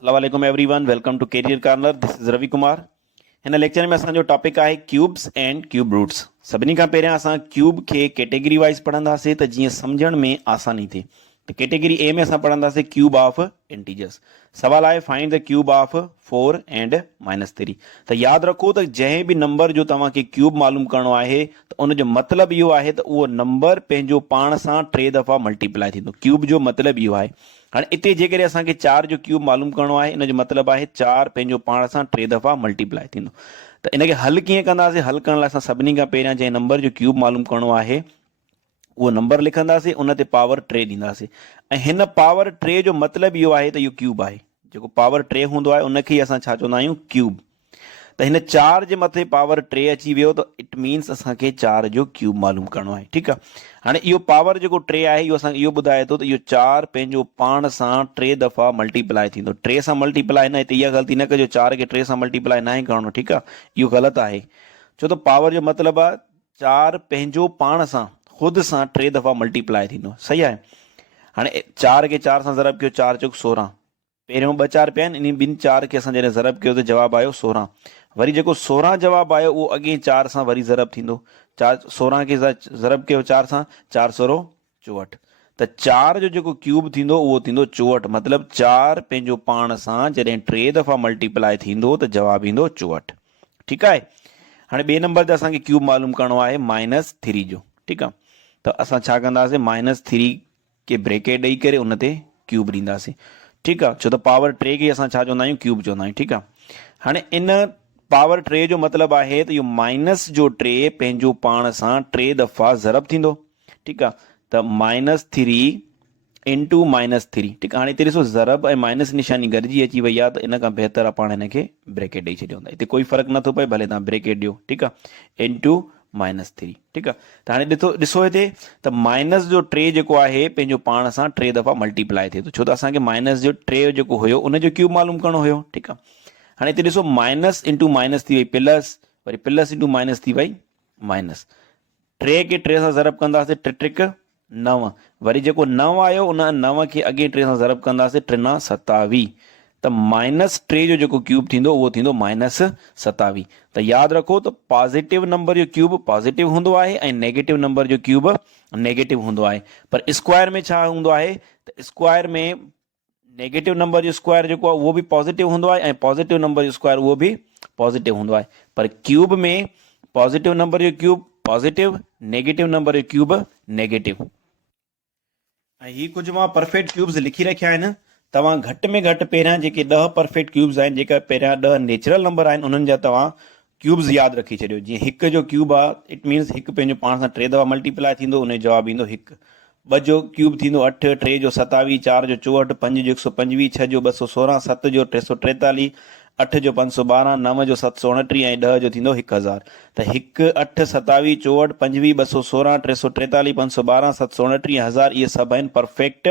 अस्सलाम वालेकुम everyone, welcome to career corner. This is Ravi Kumar. हिन लेक्चर में असांजो टॉपिक आहे क्यूब्स एंड क्यूब रूट्स। सभिनी खां पहिरियां असां क्यूब खे कैटेगरी वाइज़ पढ़ंदासीं त जीअं सम्झण में आसानी थिए। त कैटेगरी ए में असां पढ़ंदासीं क्यूब ऑफ इंटीजर्स। सवाल आहे फाइंड द क्यूब ऑफ 4 एंड -3। त यादि रखो त जंहिं बि नंबर जो तव्हांखे क्यूब मालूम करणो आहे त उनजो मतिलबु इहो आहे त उहो नंबर पंहिंजो पाण सां 3 दफ़ा मल्टीप्लाई थींदो। क्यूब जो मतिलबु इहो आहे। हाणे इते जेकॾहिं असांखे 4 जो क्यूब मालूम करणो आहे, इन जो मतिलबु आहे 4 पंहिंजो पाण सां 3 दफ़ा मल्टीप्लाई थींदो। त इनखे हल कीअं कंदासीं? हल करण लाइ असां सभिनी खां पहिरियां जंहिं नंबर जो क्यूब मालूम करणो आहे उहो नंबर लिखंदासीं, उन ते पावर 3 ॾींदासीं। ऐं हिन पावर 3 जो मतिलबु इहो आहे त इहो क्यूब आहे। जेको पावर 3 हूंदो आहे उनखे ई असां छा चवंदा आहियूं? क्यूब। त हिन 4 जे मथे पावर 3 अची वियो त इट मीन्स असांखे 4 जो क्यूब मालूम करणो आहे। ठीकु आहे। हाणे इहो पावर जेको 3 आहे इहो असांखे इहो ॿुधाए थो त इहो 4 पंहिंजो पाण सां 3 दफ़ा मल्टीप्लाई थींदो। 3 सां मल्टीप्लाई न, हिते इहा ग़लती न कजो, 4 खे 3 सां मल्टीप्लाई न आहे करणो। ठीकु आहे, इहो ग़लति आहे। छो त पावर जो मतिलबु आहे 4 पंहिंजो पाण सां ख़ुदि सां 3 दफ़ा मल्टीप्लाई थींदो। सही आहे। हाणे 4 खे 4 सां ज़रब कयो, 4 चौक 16। पहिरियों 2 4 पिया आहिनि, इन ॿिनि 4 खे असां जॾहिं ज़रब कयो त जवाबु आयो 16। वरी जेको 16 जवाबु आयो उहो अॻे 4 सां वरी ज़रब थींदो। 16 खे ज़रब कयो 4 सां, 4 सोरो 64। त 4 जो जेको क्यूब थींदो उहो थींदो 64। मतिलबु 4 पंहिंजो पाण सां जॾहिं 3 दफ़ा मल्टीप्लाई थींदो त जवाबु ईंदो 64। ठीकु आहे। हाणे ॿिए नंबर ते असांखे क्यूब मालूम करणो आहे -3 जो। ठीकु आहे। त असां छा कंदासीं? -3 खे ब्रेकेट ॾेई करे उन ते क्यूब ॾींदासीं। ठीकु आहे। छो त पावर 3 खे असां छा चवंदा आहियूं? क्यूब चवंदा आहियूं। ठीकु आहे। हाणे इन पावर 3 जो मतिलबु आहे त इहो माइनस जो 3 पंहिंजो पाण सां 3 दफ़ा ज़रब थींदो। ठीकु आहे। त -3 इंटू -3। ठीकु आहे। हाणे हिते ॾिसो ज़रब ऐं माइनस निशानी गॾिजी अची वई आहे, त इन खां बहितर आहे पाण हिनखे ब्रेकेट ॾेई छॾियो। हिते कोई फ़र्क़ु नथो पए, भले तव्हां ब्रेकेट ॾियो। ठीकु आहे। इंटू -3। ठीकु आहे। त हाणे ॾिसो हिते त माइनस जो 3 जेको आहे पंहिंजो पाण सां 3 दफ़ा मल्टीप्लाई थिए थो। छो त असांखे माइनस जो 3 जेको हुयो उनजो क्यूब मालूम करणो हुयो। ठीकु आहे। हाणे हिते ॾिसो माइनस इंटू माइनस थी वई plus, worry plus into minus थी वई माइनस। 3 खे 3 सां ज़रब कंदासीं, 3 त्रिक 9। वरी जेको 9 आयो उन 9 खे अॻे 3 सां ज़रब कंदासीं, 3 9 27। त -3 जो जेको क्यूब थींदो उहो थींदो -27। त यादि रखो त पॉज़िटिव नंबर जो क्यूब पॉज़िटिव हूंदो आहे ऐं नेगेटिव नंबर जो क्यूब नेगेटिव हूंदो आहे। पर स्क्वायर में छा हूंदो आहे? त स्क्वायर में नेगेटिव नंबर जो स्क्वायर जेको आहे उहो बि पॉज़िटिव हूंदो आहे ऐं पॉज़िटिव नंबर जो स्क्वायर उहो बि पॉज़िटिव हूंदो आहे। पर क्यूब में पॉज़िटिव नंबर जो क्यूब पॉज़िटिव, नेगेटिव नंबर जो क्यूब नेगेटिव। ऐं ही कुझु मां परफेक्ट क्यूब्स लिखी रखिया आहिनि। तव्हां घटि में घटि पहिरियां जेके 10 परफेक्ट क्यूब्स आहिनि, जेका पहिरियां 10 नेचुरल नंबर आहिनि, उन्हनि जा तव्हां क्यूब्स यादि रखी छॾियो। जीअं 1 जो क्यूब आहे, इट मीन्स 1 पंहिंजो पाण सां 3 दफ़ा मल्टीप्लाई थींदो, उन जो जवाबु ईंदो 1। 2 जो क्यूब थींदो 8, 3 जो 27, 4 जो 64, 5 जो 125, 6 जो 216, 7 जो 343, 8 जो 512, 9 जो 729 ऐं 10 जो थींदो 1000। त 1 8 27 64 25 216 343 512 729 1000 इहे सभु आहिनि परफेक्ट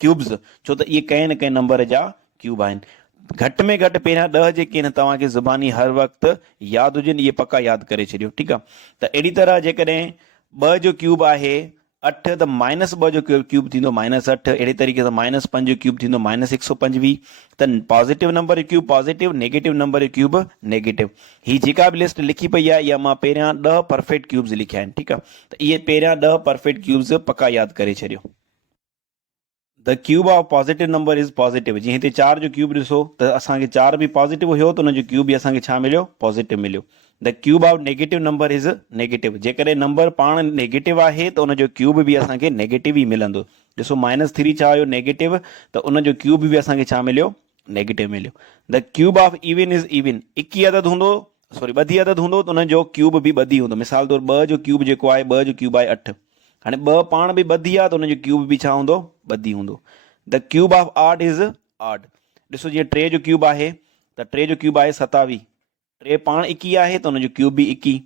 क्यूब्स। छो त इहे कंहिं न कंहिं नंबर जा क्यूब आहिनि। घटि में घटि पहिरियां 10 जेके आहिनि तव्हांखे ज़ुबानी हर वक़्तु यादि हुजनि, इहे पका यादि करे छॾियो। ठीकु आहे। त अहिड़ी तरह जेकॾहिं 2 जो क्यूब आहे 8 त -2 जो क्यूब थींदो -8। अहिड़े तरीक़े सां -5 जो क्यूब थींदो -125। त पॉज़िटिव नंबर जो क्यूब पॉज़िटिव, नेगेटिव नंबर जो क्यूब नेगेटिव। ही जेका बि लिस्ट लिखी पई आहे इहा मां पहिरियां 10 परफेक्ट क्यूब्स लिखिया आहिनि। ठीकु आहे। त इहे पहिरियां 10 परफेक्ट क्यूब्स पका यादि करे छॾियो। The cube of positive number is positive. जीअं हिते 4 जो क्यूब ॾिसो त असांखे 4 बि पॉज़िटिव हुयो त उनजो क्यूब बि असांखे छा मिलियो? पॉज़िटिव मिलियो। The cube of negative number is negative. जेकॾहिं नंबर पाण नेगेटिव आहे त उनजो क्यूब बि असांखे नेगेटिव ई मिलंदो। ॾिसो -3 छा हुयो? नेगेटिव। त उनजो क्यूब बि असांखे छा मिलियो? नेगेटिव मिलियो। The cube of even is even. 21 अदद हूंदो, सॉरी ॿधी अदद हूंदो त उनजो क्यूब बि ॿधी हूंदो। मिसाल तौरु 2 जो क्यूब जेको आहे 2 जो क्यूब आहे 8। हाणे 2 पाण बि ॿधी आहे त उनजो क्यूब बि छा हूंदो? ॿधी हूंदो। The cube of odd is odd. ॾिसो जीअं 3 जो क्यूब आहे त 3 जो क्यूब आहे 27। 3 पाण 21 आहे त उनजो क्यूब बि 21।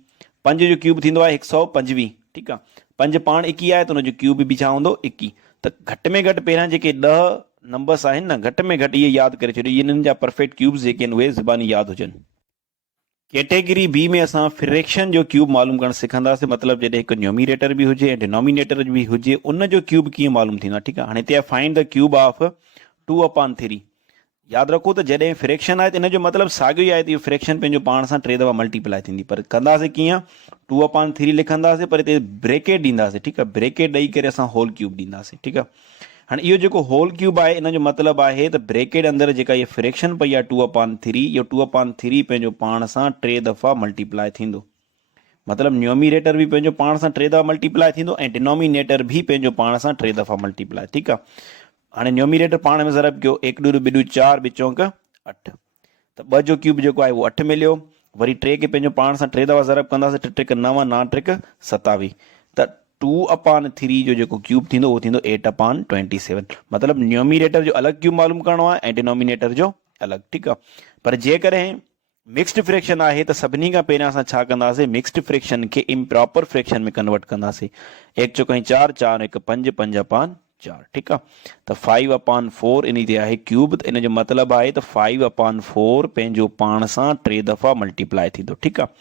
5 जो क्यूब थींदो आहे 125। ठीकु आहे। 5 पाण 21 आहे त उनजो क्यूब बि छा हूंदो? 21। त घटि में घटि पहिरियां जेके 10 नंबर्स आहिनि न, घटि में घटि इहे यादि करे छॾियो। इन्हनि जा परफेक्ट क्यूब्स जेके आहिनि उहे ज़ुबानी यादि हुजनि। कैटेगरी बी में असां फ्रैक्शन जो क्यूब मालूम करणु सिखंदासीं। मतिलबु जॾहिं हिकु न्यूमिनेटर बि हुजे ऐं डिनोमिनेटर बि हुजे, उन जो क्यूब कीअं मालूम थींदो आहे। ठीकु आहे। हाणे हिते फाइंड द क्यूब ऑफ 2/3। याद रखो त जॾहिं फ्रैक्शन आहे त इन जो मतिलबु साॻियो ई आहे त इहो फ्रैक्शन पंहिंजो पाण सां 3 दफ़ा मल्टीप्लाई थींदी, पर कंदासीं कीअं, 2/3 लिखंदासीं पर हिते ब्रेकेट ॾींदासीं, ठीकु आहे, ब्रेकेट ॾेई करे असां होल क्यूब ॾींदासीं, ठीकु आहे। हाणे इहो जेको होल क्यूब आहे इन जो मतिलबु आहे त ब्रेकेट अंदरि जेका इहा फ्रैक्शन पई आहे 2/3, इहो 2/3 पंहिंजो पाण सां 3 दफ़ा मल्टीप्लाई थींदो, मतिलबु न्यूमिरेटर बि पंहिंजो पाण सां 3 दफ़ा मल्टीप्लाई थींदो ऐं डिनोमिनेटर बि पंहिंजो पाण सां 3 दफ़ा मल्टीप्लाई, ठीकु आहे। हाणे न्यूमिरेटर पाण में ज़रब कयो, 1 ॾूर 2 ॾूर 4 ॿ चौंक 8, त 2 जो क्यूब जेको आहे उहो 8 मिलियो, वरी 3 खे पंहिंजो पाण सां 3 दफ़ा ज़रब कंदासीं, 3 × 9 9 3 27, त 2/3 जो जेको क्यूब थींदो उहो थींदो 8/27, मतिलबु न्यूमिरेटर जो अलॻि क्यूब मालूम करणो आहे ऐं डिनोमिनेटर जो अलॻि, ठीकु आहे। पर जेकॾहिं मिक्स्ड फ्रैक्शन आहे त सभिनी खां पहिरियां असां छा कंदासीं, मिक्स्ड फ्रैक्शन खे इम्प्रॉपर फ्रैक्शन में कन्वर्ट कंदासीं। 1 चौक 4 4 1 5 5/4, ठीकु आहे। त 5/4 इन ते आहे क्यूब, त इन जो मतिलबु आहे त 5/4 पंहिंजो पाण सां 3 दफ़ा मल्टीप्लाई थींदो, ठीकु आहे।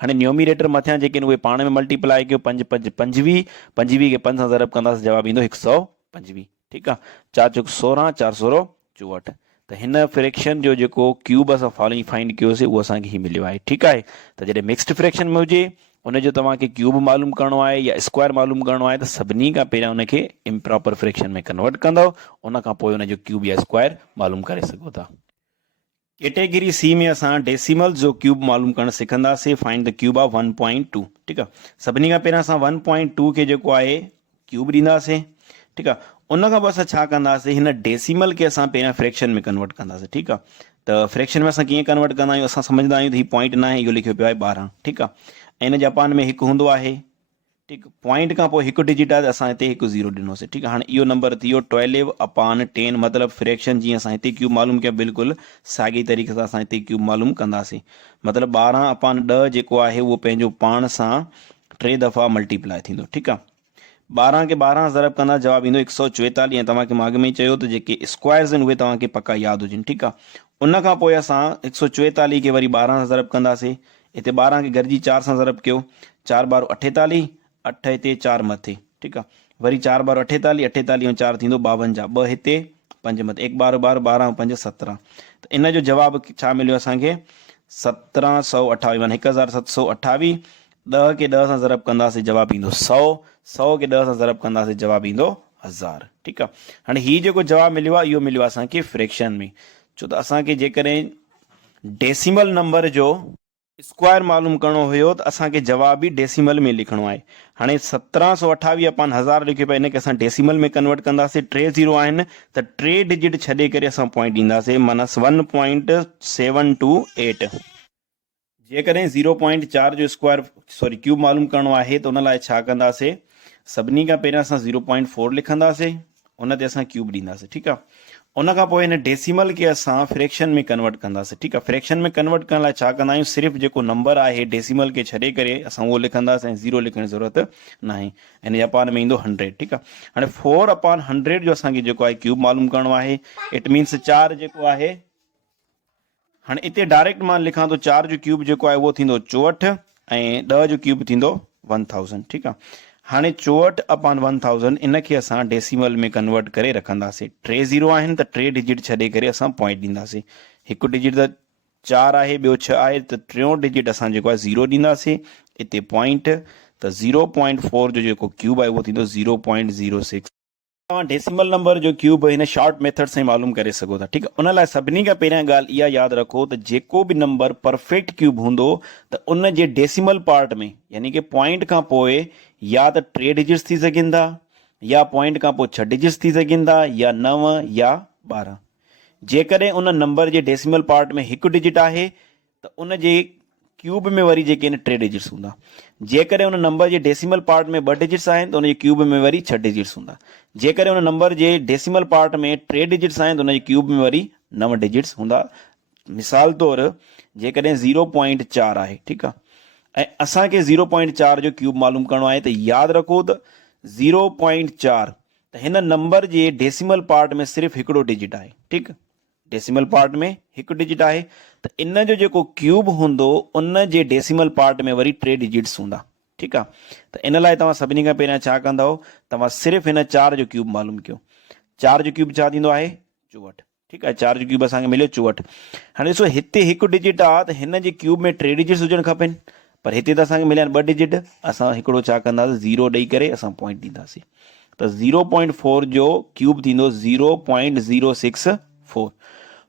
हाणे न्यूमिरेटर मथियां जेके आहिनि उहे पाण में मल्टीप्लाई कयो, 5 5 25, 25 खे 5 सां ज़रब कंदासीं, जवाबु ईंदो 125, ठीकु आहे। 4 चौक 16 4 16 64, त हिन फ्रैक्शन जो जेको क्यूब असां फाइंड कयोसीं उहो असांखे ही मिलियो आहे, ठीकु आहे। त जॾहिं मिक्स्ड फ्रैक्शन में हुजे उनजो तव्हांखे क्यूब मालूम करणो आहे या स्क्वायर मालूम करणो आहे त सभिनी खां पहिरियां उनखे इम्प्रॉपर फ्रैक्शन में कन्वर्ट कंदव, उन खां पोइ उनजो क्यूब या स्क्वायर मालूम करे सघो था। कैटेगरी सी में असां डेसिमल जो क्यूब मालूम करणु सिखंदासीं, फाइंड द क्यूब ऑफ 1.2, ठीकु आहे। सभिनी खां पहिरियां असां 1.2 खे जेको आहे क्यूब ॾींदासीं, ठीकु आहे। उन खां पोइ असां छा कंदासीं, हिन डेसिमल खे असां पहिरियां फ्रैक्शन में कन्वर्ट कंदासीं, ठीकु आहे। त फ्रैक्शन में असां कीअं कन्वर्ट कंदा आहियूं, असां सम्झंदा आहियूं त हीउ पॉइंट न आहे, इहो लिखियो पियो आहे 12, ठीकु आहे, ऐं इन जापान में 1 हूंदो आहे, ठीकु। पॉइंट खां पोइ 1 डिजिट आहे त असां हिते 1 0 ॾिनोसीं, ठीकु आहे। हाणे इहो नंबर थी वियो 12/10, मतिलबु फ्रैक्शन जीअं असां हिते क्यूब मालूम कयो बिल्कुलु साॻी तरीक़े सां असां हिते क्यूब मालूम कंदासीं, मतिलबु 12/10 जेको आहे उहो पंहिंजो पाण सां 3 दफ़ा मल्टीप्लाई थींदो, ठीकु आहे। 12 खे 12 ज़रब कंदा जवाबु ईंदो 144, ऐं तव्हांखे मां अॻु में ई चयो त जेके स्क्वायर्स आहिनि उहे तव्हांखे पका यादि हुजनि, ठीकु आहे। उन खां पोइ असां 144 खे वरी 12 सां ज़रब कंदासीं, हिते 12 खे गॾिजी 4 सां ज़रब कयो, 4 × 48, 8 हिते 4 मथे, ठीकु आहे, वरी 4 × 48, 48 ऐं 4 थींदो 52, 2 हिते 5 मथे, 1 ॿार 12 ऐं 5 17, त इन जो जवाबु छा मिलियो असांखे 1728, माना 1728। 10 खे 10 सां ज़रब कंदासीं जवाबु ईंदो 100, 100 खे 10 सां ज़रब कंदासीं जवाबु ईंदो 1000, ठीकु आहे। हाणे हीउ जेको जवाबु मिलियो आहे इहो मिलियो आहे असांखे फ्रैक्शन में, छो त असांखे जेकॾहिं डेसिमल नंबर जो स्क्वायर मालूम करणो हुयो त असांखे जवाबु बि डेसिमल में लिखणो आहे। हाणे 1728/1000 लिखियो पियो, इनखे असां डेसिमल में कन्वर्ट कंदासीं, 3 0 आहिनि त 3 डिजिट छॾे करे असां पॉइंट ॾींदासीं, माना 1.728। जेकॾहिं 0.4 जो स्क्वायर क्यूब मालूम करणो आहे त उन लाइ छा कंदासीं, सभिनी खां पहिरियां असां 0.4 लिखंदासीं, उन ते असां क्यूब ॾींदासीं, ठीकु आहे। उन खां पोइ हिन डेसिमल खे असां फ्रैक्शन में कन्वर्ट कंदासीं, ठीकु आहे। फ्रैक्शन में कन्वर्ट करण लाइ छा कंदा आहियूं, सिर्फ़ु जेको नंबर आहे डेसिमल खे छॾे करे असां उहो लिखंदासीं ऐं 0 लिखण जी ज़रूरत न आहे, हिन जापान में ईंदो 100, ठीकु आहे। हाणे 4/100 जो असांखे जेको आहे क्यूब मालूम करणो आहे, इट मीन्स 4 जेको आहे, हाणे हिते डायरेक्ट मां लिखां थो 4 जो क्यूब जेको आहे उहो थींदो 64 ऐं 10 जो क्यूब थींदो 1000, ठीकु आहे। हाणे 64/1000 इनखे असां डेसिमल में कन्वर्ट करे रखंदासीं, 3 0 आहिनि त 3 डिजिट छॾे करे असां पॉइंट ॾींदासीं, 1 डिजिट त 4 आहे, ॿियो 6 आहे, त 3 डिजिट असां जेको आहे 0 ॾींदासीं, हिते पॉइंट, त 0.4 जो जेको क्यूब आहे उहो थींदो 0.06। तव्हां डेसिमल नंबर जो क्यूब हिन शॉर्ट मेथड सां मालूम करे सघो था, ठीकु आहे। उन लाइ सभिनी खां पहिरियां ॻाल्हि इहा यादि रखो त जेको बि नंबर परफेक्ट क्यूब हूंदो त उन जे डेसिमल पार्ट में, यानी कि पॉइंट खां पोइ या त 3 डिजिट्स थी सघनि था, या पॉइंट खां पोइ 6 डिजिट्स थी सघनि था, या 9 या 12। जेकॾहिं उन नंबर जे डेसिमल पार्ट में 1 डिजिट आहे त उन जे क्यूब में वरी जेके आहिनि 3 डिजिट्स हूंदा। जेकॾहिं उन नंबर जे डेसिमल पार्ट में 2 डिजिट्स आहिनि त उन जे क्यूब में वरी 6 डिजिट्स हूंदा। जेकॾहिं उन नंबर जे डेसिमल पार्ट में 3 डिजिट्स आहिनि त उन जे क्यूब में वरी 9 डिजिट्स हूंदा। मिसाल तौरु जेकॾहिं 0.4 आहे, ठीकु आहे, ऐं असांखे 0.4 जो क्यूब मालूम करणो आहे त यादि रखो त 0.4 त हिन नंबर जे डेसिमल पार्ट में सिर्फ़ु 1 डिजिट आहे, ठीकु, डेसिमल पार्ट में 1 डिजिट आहे, त इन जो जेको क्यूब हूंदो उन जे डेसिमल पार्ट में वरी 3 डिजिट्स हूंदा, ठीकु आहे। त इन लाइ तव्हां सभिनी खां पहिरियां छा कंदव, तव्हां सिर्फ़ु हिन 4 जो क्यूब मालूम कयो। 4 जो क्यूब छा थींदो आहे 64, ठीक है, 4 जो क्यूब असांखे मिलियो 64। हाणे ॾिसो हिते हिकु डिजिट आहे त हिन जे क्यूब में 3 डिजिट्स हुजणु खपनि, पर हिते त असांखे मिलिया आहिनि 2 डिजिट। असां हिकिड़ो छा कंदासीं, 0 ॾेई करे असां पॉइंट ॾींदासीं, त 0.4 जो क्यूब थींदो 0.064।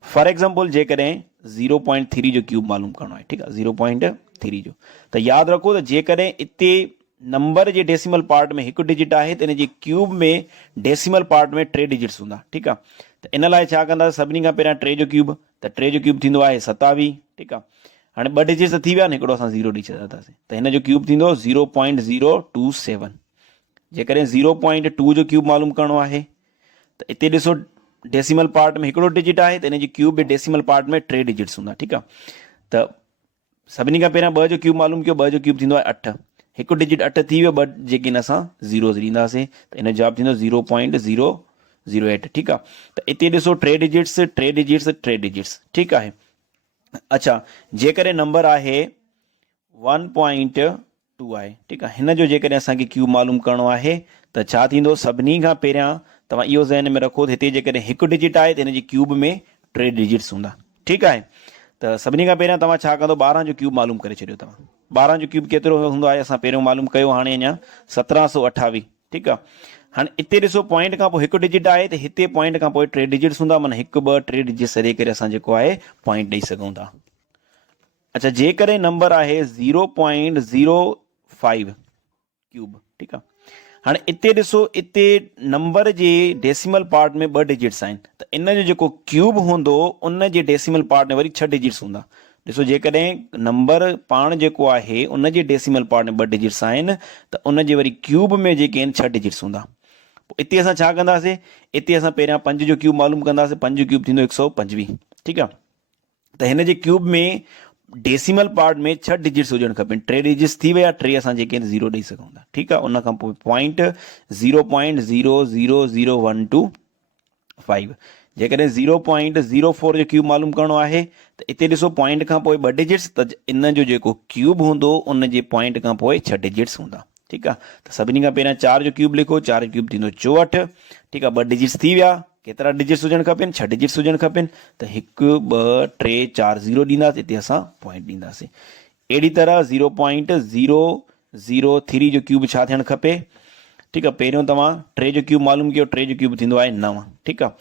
फॉर एग्जाम्पल जेकॾहिं 0.3 जो क्यूब मालूम करणो आहे, ठीकु आहे, 0.3 जो, त यादि रखो त जेकॾहिं इते नंबर जे डेसिमल पार्ट में हिकु डिजिट आहे त इन जे क्यूब में डेसिमल पार्ट में 3 डिजिट्स हूंदा, ठीकु आहे। त इन लाइ छा कंदासीं, सभिनी खां पहिरियां 3 जो क्यूब, त 3 जो क्यूब थींदो आहे 27, ठीकु आहे। हाणे 2 डिजिट्स थी विया न, हिकिड़ो असां 0 ॾेई छॾंदासीं, त हिन जो क्यूब थींदो 0.027। जेकॾहिं 0.2 जो क्यूब मालूम करणो आहे त हिते ॾिसो डेसिमल पार्ट में हिकिड़ो डिजिट आहे त इन जी क्यूब में डेसिमल पार्ट में 3 डिजिट्स हूंदा, ठीकु आहे। त सभिनी खां पहिरियां 2 जो क्यूब मालूम कयो, 2 जो क्यूब थींदो आहे 8, हिकु डिजिट 8 थी वियो, 2 जेके न असां ज़ीरोज़ ॾींदासीं, त इन जो जवाबु थींदो 0.008, ठीकु आहे। त हिते ॾिसो 3 डिजिट्स 3 डिजिट्स 3 डिजिट्स, ठीकु आहे। अच्छा, जेकॾहिं नंबर आहे 1.2 आहे, ठीकु आहे, हिन जो जेकॾहिं असांखे क्यूब मालूम करणो आहे त छा थींदो, सभिनी खां पहिरियां तव्हां इहो ज़हन में रखो त हिते जेकॾहिं हिकु डिजिट आहे त हिन जे क्यूब में 3 डिजिट्स हूंदा, ठीकु आहे। त सभिनी खां पहिरियां तव्हां छा कंदो, 12 जो क्यूब मालूम करे छॾियो। तव्हां 12 जो क्यूब केतिरो हूंदो आहे असां पहिरियों मालूम कयो, हाणे अञा 1728, ठीकु आहे। हाणे हिते ॾिसो पॉइंट खां पोइ हिकु डिजिट आहे त हिते पॉइंट खां पोइ 3 डिजिट्स हूंदा, माना 1 2 3 डिजिट सॾे करे असां जेको आहे पॉइंट ॾेई सघूं था। अच्छा, जेकॾहिं नंबर आहे 0.05 क्यूब, ठीकु आहे। हाणे हिते ॾिसो हिते नंबर जे डेसिमल पार्ट में 2 डिजिट्स आहिनि, त इन जो जेको क्यूब हूंदो उन जे डेसिमल पार्ट में वरी 6 डिजिट्स हूंदा। ॾिसो जेकॾहिं नंबर पाण जेको आहे उन जे डेसिमल पार्ट में 2 डिजिट्स आहिनि त उन जे वरी क्यूब में जेके आहिनि 6 डिजिट्स हूंदा। पोइ हिते असां छा कंदासीं, हिते असां पहिरियां 5 जो क्यूब मालूम कंदासीं, 5 जो क्यूब थींदो 125, ठीकु आहे। त हिन जे क्यूब में डेसिमल पार्ट में 6 डिजिट्स हुजणु खपनि, 3 डिजिट्स थी विया, 3 असां जेके आहिनि 0 ॾेई सघूं था, ठीकु आहे। उन खां पोइ पॉइंट 0.00015। जेकॾहिं 0.04 जो क्यूब मालूम करणो आहे त हिते ॾिसो पॉइंट खां पोइ 2 डिजिट्स, त इन जो जेको क्यूब हूंदो उन जे पॉइंट खां पोइ 6 डिजिट्स हूंदा, ठीकु आहे। त सभिनी खां पहिरियां 4 जो क्यूब लिखो, 4 जो क्यूब थींदो 64, ठीकु आहे। 2 डिजिट्स थी विया, केतिरा डिजिट्स हुजणु खपनि, 6 डिजिट्स हुजणु खपनि, त 1 2 3 4 0 ॾींदासीं, हिते असां पॉइंट ॾींदासीं। अहिड़ी तरह 0.003 जो क्यूब छा थियणु खपे, ठीकु आहे। पहिरियों तव्हां 3 जो क्यूब मालूम कयो, 3 जो क्यूब थींदो आहे 9, ठीकु आहे।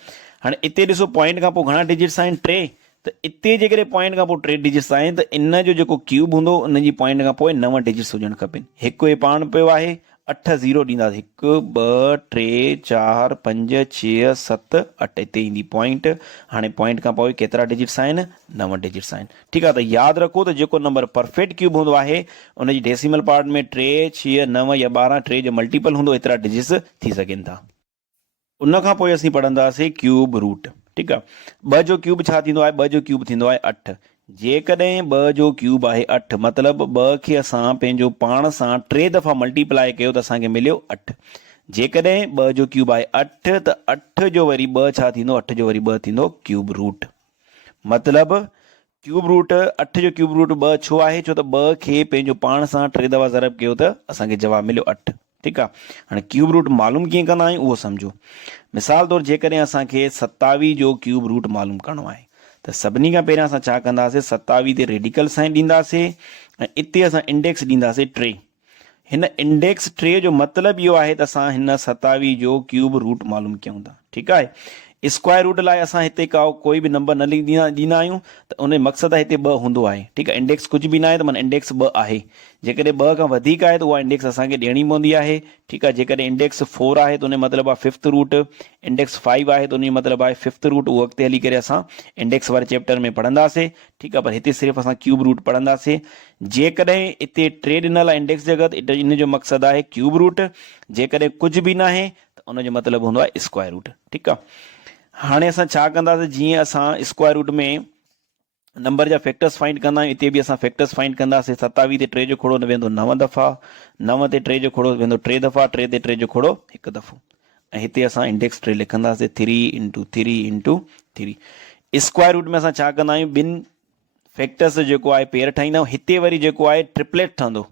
हाणे हिते ॾिसो पॉइंट खां पोइ घणा डिजिट्स आहिनि, 3, त हिते जेकॾहिं पॉइंट खां पोइ 3 डिजिट्स आहिनि त इन जो जेको क्यूब हूंदो उन जी पॉइंट खां पोइ 9 डिजिट्स हुजणु खपनि। हिकु हे पाण पियो आहे 8 0 ॾींदासीं, 1 2 3 4 5 6 7 8, हिते ईंदी पॉइंट। हाणे पॉइंट खां पोइ केतिरा डिजिट्स आहिनि, 9 डिजिट्स आहिनि, ठीकु आहे। त यादि रखो त जेको नंबर परफेक्ट क्यूब हूंदो आहे उन जी डेसिमल पार्ट में 3 6 9 या 12 3 जो मल्टीपल हूंदो, एतिरा डिजिट्स थी सघनि था। उन खां पोइ असीं पढ़ंदासीं क्यूब रूट, ठीकु आहे। 2 जो क्यूब छा थींदो आहे, 2 जो क्यूब थींदो आहे 8। जेकॾहिं 2 जो क्यूब आहे 8, मतिलबु 2 खे असां पंहिंजो पाण सां 3 दफ़ा मल्टीप्लाए कयो त असांखे मिलियो 8। जेकॾहिं 2 जो क्यूब आहे 8 त 8 जो वरी 2 छा थींदो, 8 जो वरी 2 थींदो क्यूब रूट। मतिलबु क्यूब रूट 8 जो क्यूब रूट 2 छो आहे, छो त 2 खे पंहिंजो पाण सां 3 दफ़ा ज़रब कयो त असांखे जवाबु मिलियो 8, ठीकु आहे। हाणे क्यूब रूट मालूम कीअं कंदा आहियूं उहो सम्झो। मिसाल तौरु जेकॾहिं असांखे 27 जो क्यूब रूट मालूम करणो आहे त सभिनी खां पहिरियां असां छा कंदासीं, 27 ते रेडिकल साइन ॾींदासीं ऐं हिते असां इंडेक्स ॾींदासीं 3। हिन इंडेक्स 3 जो मतिलबु इहो आहे त असां हिन 27 जो क्यूब रूट मालूम कयूं था, ठीकु आहे। स्क्वायर रूट लाइ असां हिते कोई बि नंबर न ॾींदा आहियूं, त उन जो मक़सदु आहे हिते 2 हूंदो आहे, ठीकु आहे। इंडेक्स कुझु बि न आहे त माना इंडेक्स 2 आहे। जेकॾहिं 2 खां वधीक आहे त उहा इंडेक्स असांखे ॾियणी पवंदी आहे, ठीकु आहे। जेकॾहिं इंडेक्स 4 आहे त उन जो मतिलबु आहे 5th रूट, इंडेक्स 5 आहे त उन जो मतिलबु आहे 5th रूट। उहो अॻिते हली करे असां इंडेक्स वारे चैप्टर में पढ़ंदासीं, ठीकु आहे। पर हिते सिर्फ़ु असां क्यूब रूट पढ़ंदासीं। जेकॾहिं हिते 3 ॾिनल आहे इंडेक्स जॻह त इन जो मक़सदु आहे क्यूब रूट। जेकॾहिं कुझु बि न आहे त उन जो मतिलबु हूंदो आहे स्क्वायर रूट, ठीकु आहे। हाणे असां छा कंदासीं, जीअं असां स्क्वायर रूट में नंबर जा फैक्टर्स फाइंड कंदा आहियूं, हिते बि असां फैक्टर्स फाइंड कंदासीं। 27 ते 3 जो खोड़ो वेंदो 9 दफ़ा, 9 ते 3 जो खोड़ो वेंदो 3 दफ़ा, 3 ते 3 जो खोड़ो 1 दफ़ो, ऐं हिते असां इंडेक्स 3 लिखंदासीं 3 × 3 × 3। स्क्वायर रूट में असां छा कंदा आहियूं, ॿिनि फैक्टर्स जेको आहे पेयर ठाहींदा आहियूं। हिते वरी जेको आहे ट्रिपलेट ठहंदो,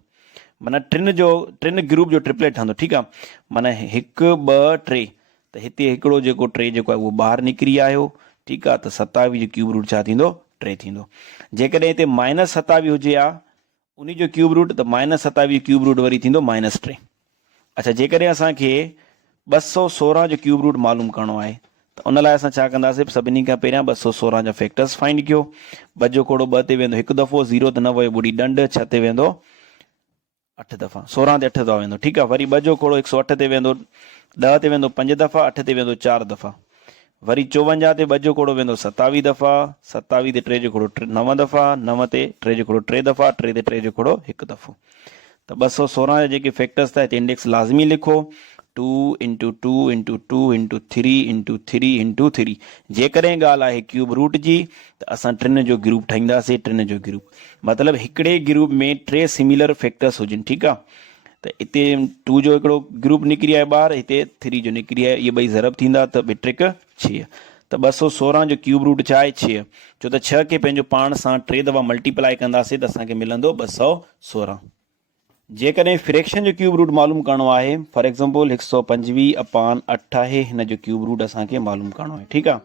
माना टिनि ग्रुप जो ट्रिपलेट ठहंदो, ठीकु आहे। माना 1 2 3, त हिते हिकिड़ो जेको 3 जेको आहे उहो ॿाहिरि निकिरी आयो, ठीक है। तो 27 जो क्यूब रूट छा थींदो 3 थींदो। जेकॾहिं हिते -27 हुजे आ उन जो क्यूब रूट त -27 जो क्यूब रूट वरी थींदो -3। अच्छा, जेकॾहिं असांखे 216 जो क्यूब रूट मालूम करणो आहे त उन लाइ असां छा कंदासीं, सभिनी खां पहिरियां 216 जा फैक्टर्स फाइंड कयो। 2 जो खोड़ो 2 ते वेंदो 1 दफ़ो, 0 ते न वियो ॿुड़ी ॾंड, 6 ते वेंदो 8 दफ़ा, 16 ते 8 दफ़ा वेंदो। ठीकु आहे। वरी 2 जो खोड़ो 108 ते वेंदो, 10 ते वेंदो 5 दफ़ा, 8 ते वेंदो 4 दफ़ा। वरी 54 ते 2 जो खोड़ो वेंदो 27 दफ़ा, 27 ते 3 जो खोड़ो 9 दफ़ा, 9 ते 3 जो खोड़ो 3 दफ़ा, 3 ते 3 जो खोड़ो 1 दफ़ो। त 216 जा जेके फैक्टर्स था हिते इंडेक्स लाज़मी लिखो, 2 × 2 × 2 × 3 × 3 × 3। जेकॾहिं ॻाल्हि आहे क्यूब रूट जी त असां 3 जो ग्रुप ठाहींदासीं, 3 जो ग्रुप मतिलबु हिकिड़े ग्रुप में 3 सिमिलर फैक्टर्स हुजनि। ठीकु आहे। त हिते 2 जो हिकिड़ो ग्रुप निकिरी आहे ॿाहिरि, हिते 3 जो निकिरी आहे, इहे ॿई ज़रब थींदा त 2 × 6। त 216 जो क्यूब रूट छा आहे 6, छो त 6 खे पंहिंजो पाण सां 3 दफ़ा मल्टीप्लाई कंदासीं त असांखे मिलंदो 216। जेकॾहिं फ्रैक्शन जो क्यूब रूट मालूम करणो आहे, फॉर एग्ज़ाम्पल 125/8 आहे, हिन जो क्यूब रूट असांखे मालूम करणो आहे। ठीकु आहे।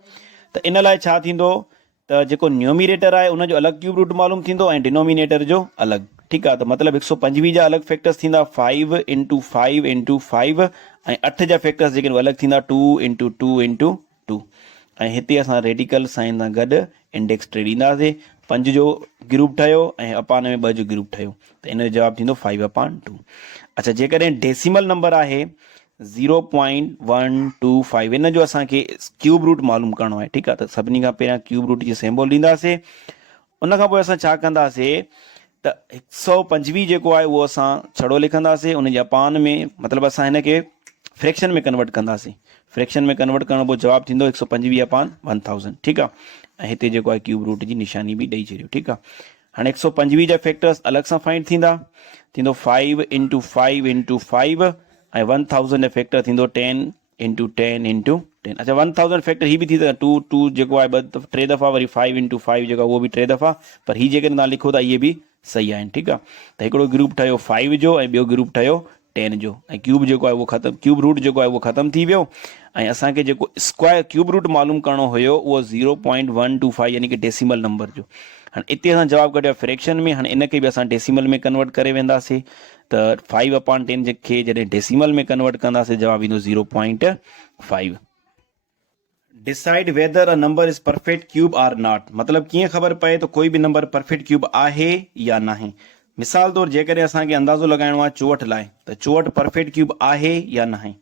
त इन लाइ छा थींदो त जेको न्यूमिनेटर आहे उनजो अलॻि क्यूब रूट मालूम थींदो ऐं डिनोमिनेटर जो अलॻि। ठीकु आहे। त मतिलबु 125 जा अलॻि फैक्टर्स थींदा 5 × 5 × 5 ऐं 8 जा फैक्टर्स जेके अलॻि थींदा 2 × 2 × 2। ऐं हिते असां रेडिकल साइन सां गॾु इंडेक्स 3 ॾींदासीं। 5 जो ग्रुप ठहियो ऐं अपान में 2 जो ग्रुप ठहियो त इन जो जवाबु थींदो 5/2। अच्छा, जेकॾहिं डेसिमल नंबर आहे 0.125, इन जो असांखे क्यूब रूट मालूम करणो आहे। ठीकु आहे। त सभिनी खां पहिरियां क्यूब रूट जी सिंबल ॾींदासीं। उन खां पोइ असां छा कंदासीं त 125 जेको आहे उहो असां छड़ो लिखंदासीं, उन जे अपान में मतिलबु असां हिन खे फ्रैक्शन में कन्वर्ट कंदासीं। फ्रैक्शन में कन्वर्ट करण पोइ जवाबु थींदो 125/1000। ठीकु आहे। ऐं हिते जेको आहे क्यूब रूट जी निशानी बि ॾेई छॾियो। ठीकु आहे। हाणे 125 जा फैक्टर्स अलॻि सां फाइंड थींदा, थींदो 5 × 5 × 5 ऐं 1000 जो फैक्टर थींदो 10 × 10 × 10। अच्छा, 1000 फैक्टर ही बि थी सघंदा 2 जेको आहे 3 दफ़ा, वरी 5 × 5 जेको आहे उहो बि 3 दफ़ा, पर ही जेकॾहिं तव्हां लिखो था इहे बि सही आहिनि। ठीकु आहे। त हिकिड़ो ग्रुप ठहियो 5 जो ऐं ॿियो ग्रुप ठहियो 10 जो, ऐं क्यूब जेको आहे उहो ख़तमु, क्यूब रूट जेको आहे उहो ख़तमु थी वियो। ऐं असांखे जेको स्क्वायर क्यूब रूट मालूम करणो हुयो उहो 0.125 यानी कि डेसिमल नंबर जो। हाणे हिते असां जवाबु कढियो फ्रैक्शन में, हाणे इन खे बि असां डेसिमल में कन्वर्ट करे वेंदासीं। त 5/10 खे जॾहिं डेसिमल में कन्वर्ट कंदासीं जवाबु ईंदो 0.5। Decide whether a number is perfect cube or not, मतिलबु कीअं ख़बर पए त कोई बि नंबर परफेक्ट क्यूब आहे या नाहे। मिसाल तौरु जेकॾहिं असांखे अंदाज़ो लॻाइणो आहे 64 लाइ त 64 परफेक्ट क्यूब आहे या नाहे।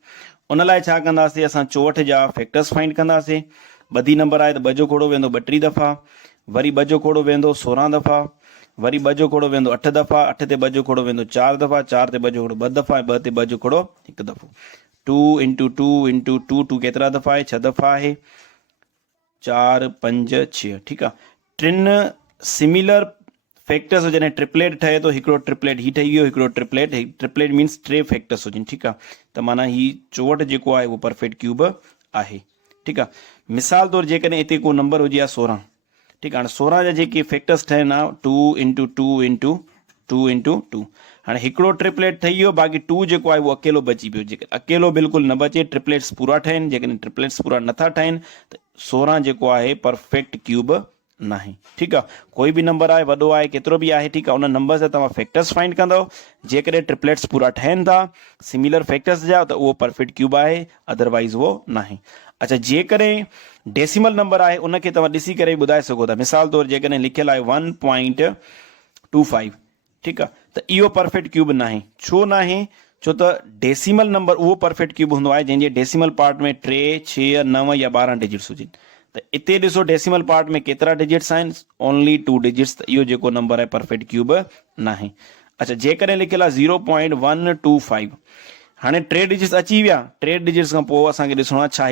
उन लाइ छा कंदासीं, असां 64 जा फैक्टर्स फाइंड कंदासीं। ॿधी नंबर आहे त 2 जो खोड़ो वेंदो 32 दफ़ा, वरी 2 जो खोड़ो वेंदो 16 दफ़ा, वरी 2 जो खोड़ो वेंदो 8 दफ़ा, 8 ते 2 जो खोड़ो वेंदो 4 दफ़ा, 4 ते 2 जो खोड़ो 2 दफ़ा ऐं 2 ते 2 जो खोड़ो 1 दफ़ो। 2 × 2 × 2, 2 केतिरा दफ़ा आहे 6 दफ़ा आहे, 4 5 6। ठीकु आहे। 3 सिमिलर फैक्टर्स जॾहिं ट्रिपलेट ठहे थो, हिकिड़ो ट्रिपलेट ही ठही वियो, हिकिड़ो ट्रिपलेट, ट्रिपलेट मीन्स 3 फैक्टर्स हुजनि। ठीकु आहे। त माना ही 64 जेको आहे उहो परफेक्ट क्यूब आहे। ठीकु आहे। मिसाल तौरु जेकॾहिं हिते को नंबर हुजे आहे 16। ठीकु आहे। हाणे 16 जा जेके फैक्टर्स ठहनि आहे 2 × 2 × 2 × 2। हाणे हिकिड़ो ट्रिपलेट ठही वियो, बाक़ी 2 जेको आहे उहो अकेलो बची पियो। जेके अकेलो बिल्कुलु न बचे, ट्रिपलेट्स पूरा ठहनि, जेकॾहिं ट्रिपलेट्स पूरा नथा ठहनि त 16 जेको आहे परफेक्ट क्यूब नाहे। ठीकु आहे। कोई बि नंबर आहे, वॾो आहे, केतिरो बि आहे, ठीकु आहे, उन नंबर सां तव्हां फैक्टर्स फाइंड कंदव। जेकॾहिं ट्रिपलेट्स पूरा ठहनि था सिमिलर फैक्टर्स जा त उहो परफेक्ट क्यूब आहे, अदरवाइज़ उहो नाहे। अच्छा, जेकॾहिं डेसिमल नंबर आहे उनखे तव्हां ॾिसी करे ॿुधाए सघो था। मिसाल तौरु जेकॾहिं लिखियलु आहे 1.25, ठीकु आहे, त इहो परफेक्ट क्यूब नाहे। छो नाहे? छो त डेसिमल नंबर उहो परफेक्ट क्यूब हूंदो आहे जंहिंजे डेसिमल पार्ट में 3 6 9 या 12 डिजिट्स हुजनि। त हिते ॾिसो डेसिमल पार्ट में केतिरा डिजिट्स आहिनि, ओनली 2 डिजिट्स। त इहो जेको नंबर आहे परफेक्ट क्यूब नाहे। अच्छा, जेकॾहिं लिखियलु आहे 0.125, हाणे 3 डिजिट्स अची विया, 3 डिजिट्स खां पोइ असांखे ॾिसणो आहे छा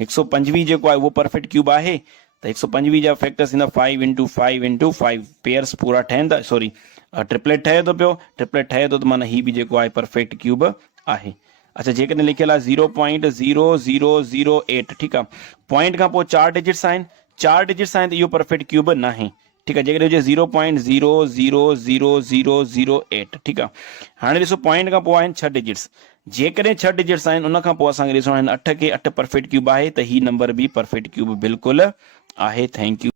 125 जेको आहे उहो परफेक्ट क्यूब आहे। त 125 जा फैक्टर्स ईंदा 5 × 5 × 5, पेयर्स पूरा ठहनि था, सॉरी ट्रिपलेट ठहे थो पियो, ट्रिपलेट ठहे थो त माना ही बि जेको आहे परफेक्ट क्यूब आहे। अच्छा, जेकॾहिं लिखियलु आहे 0.0008, ठीकु आहे, पॉइंट खां पोइ 4 डिजिट्स आहिनि, 4 डिजिट्स आहिनि त इहो परफेक्ट क्यूब नाहे। ठीकु आहे। जेकॾहिं हुजे 0.0000008 ठीकु आहे। हाणे ॾिसो पॉइंट खां पोइ आहिनि 6 डिजिट्स। जेकॾहिं 6 डिजिट्स आहिनि उन खां पोइ असांखे ॾिसणो आहिनि 8 खे 8 परफेक्ट क्यूब आहे त ही नंबर बि परफेक्ट क्यूब बिल्कुलु आहे। Thank you.